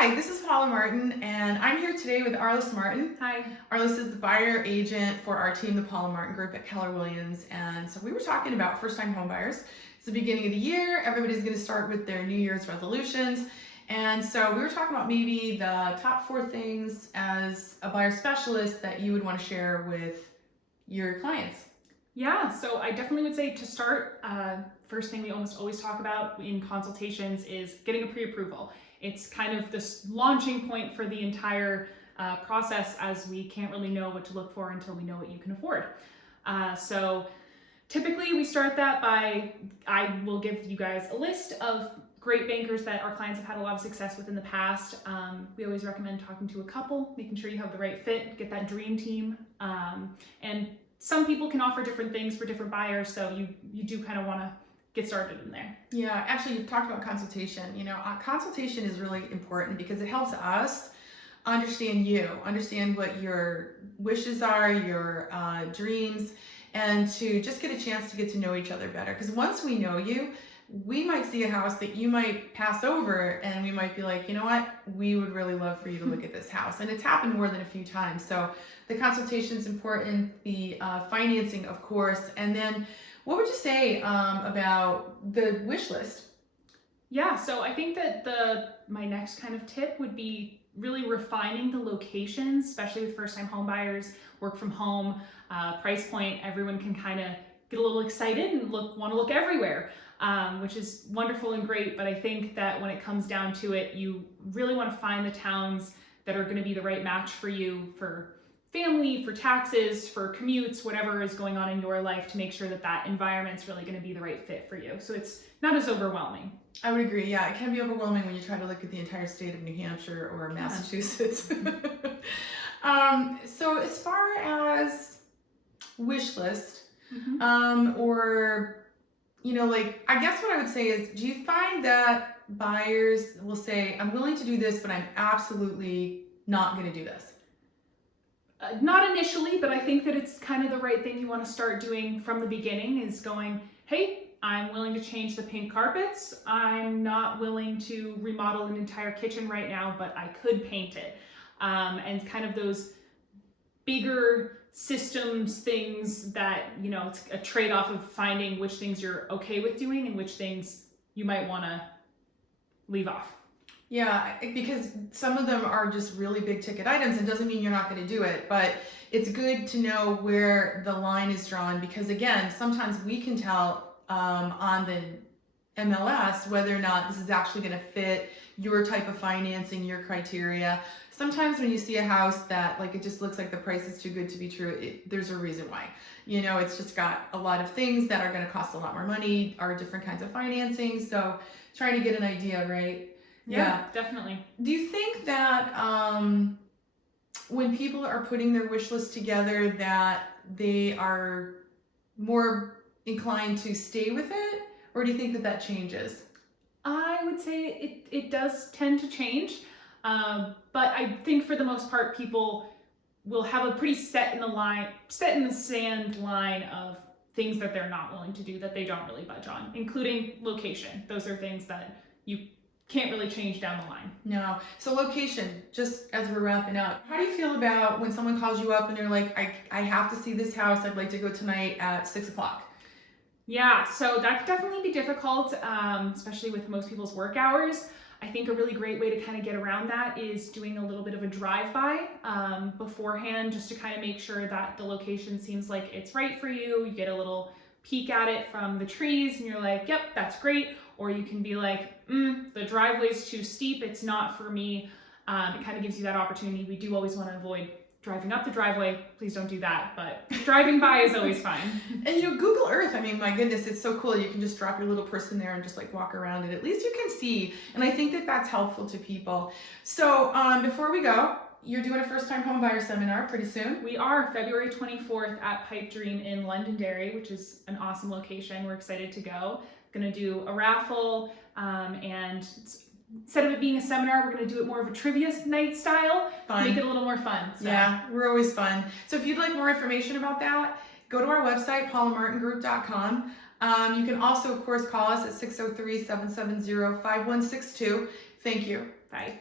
Hi, this is Paula Martin, and I'm here today with Arlyss Martin. Hi. Arlyss is the buyer agent for our team, the Paula Martin Group at Keller Williams. And so we were talking about first-time homebuyers. It's the beginning of the year. Everybody's going to start with their New Year's resolutions. And so we were talking about maybe the top 4 things as a buyer specialist that you would want to share with your clients. Yeah, so I definitely would say to start, first thing we almost always talk about in consultations is getting a pre-approval. It's kind of this launching point for the entire process, as we can't really know what to look for until we know what you can afford. So typically we start that by, I will give you guys a list of great bankers that our clients have had a lot of success with in the past. We always recommend talking to a couple, making sure you have the right fit, get that dream team. And some people can offer different things for different buyers, so you do kind of want to get started in there. Yeah, actually, you've talked about consultation. Consultation is really important because it helps us understand you, understand what your wishes are, your dreams, and to just get a chance to get to know each other better. Because once we know you, we might see a house that you might pass over and we might be like, you know what, we would really love for you to look at this house. And it's happened more than a few times. So the consultation is important, the financing, of course. And then what would you say about the wish list? Yeah, so I think that my next kind of tip would be really refining the locations, especially with first-time home buyers, work from home, price point. Everyone can kind of get a little excited and want to look everywhere, which is wonderful and great. But I think that when it comes down to it, you really want to find the towns that are going to be the right match for you, for family, for taxes, for commutes, whatever is going on in your life, to make sure that that environment's really going to be the right fit for you. So it's not as overwhelming. I would agree. Yeah, it can be overwhelming when you try to look at the entire state of New Hampshire or Massachusetts. So as far as wish list, or, I guess what I would say is, do you find that buyers will say, I'm willing to do this, but I'm absolutely not going to do this? Not initially, but I think that it's kind of the right thing you want to start doing from the beginning, is going, hey, I'm willing to change the pink carpets. I'm not willing to remodel an entire kitchen right now, but I could paint it. And kind of those bigger systems things that, it's a trade-off of finding which things you're okay with doing and which things you might want to leave off. Yeah, because some of them are just really big ticket items, and doesn't mean you're not going to do it, but it's good to know where the line is drawn, because again, sometimes we can tell on the MLS whether or not this is actually going to fit your type of financing, your criteria. Sometimes when you see a house that it just looks like the price is too good to be true, there's a reason why. It's just got a lot of things that are going to cost a lot more money, are different kinds of financing. So trying to get an idea, right? Yeah, definitely. Do you think that when people are putting their wish list together, that they are more inclined to stay with it, or do you think that changes? I would say it does tend to change, but I think for the most part, people will have a pretty set in the sand line of things that they're not willing to do, that they don't really budge on, including location. Those are things that you can't really change down the line. No. So location, just as we're wrapping up, how do you feel about when someone calls you up and they're like, I have to see this house, I'd like to go tonight at 6 o'clock? Yeah, so that could definitely be difficult, especially with most people's work hours. I think a really great way to kind of get around that is doing a little bit of a drive-by beforehand, just to kind of make sure that the location seems like it's right for you. You get a little peek at it from the trees and you're like, yep, that's great. Or you can be like, the driveway's too steep, it's not for me. It kind of gives you that opportunity. We do always want to avoid driving up the driveway. Please don't do that, but driving by is always fine. And Google Earth, my goodness, it's so cool. You can just drop your little person there and just walk around it. At least you can see. And I think that that's helpful to people. So before we go, you're doing a first-time home buyer seminar pretty soon. We are, February 24th at Pipe Dream in Londonderry, which is an awesome location. We're excited to go. Going to do a raffle, and instead of it being a seminar, we're going to do it more of a trivia night style. Fun. Make it a little more fun. So. Yeah, we're always fun. So if you'd like more information about that, go to our website, paulamartingroup.com. You can also, of course, call us at 603-770-5162. Thank you. Bye.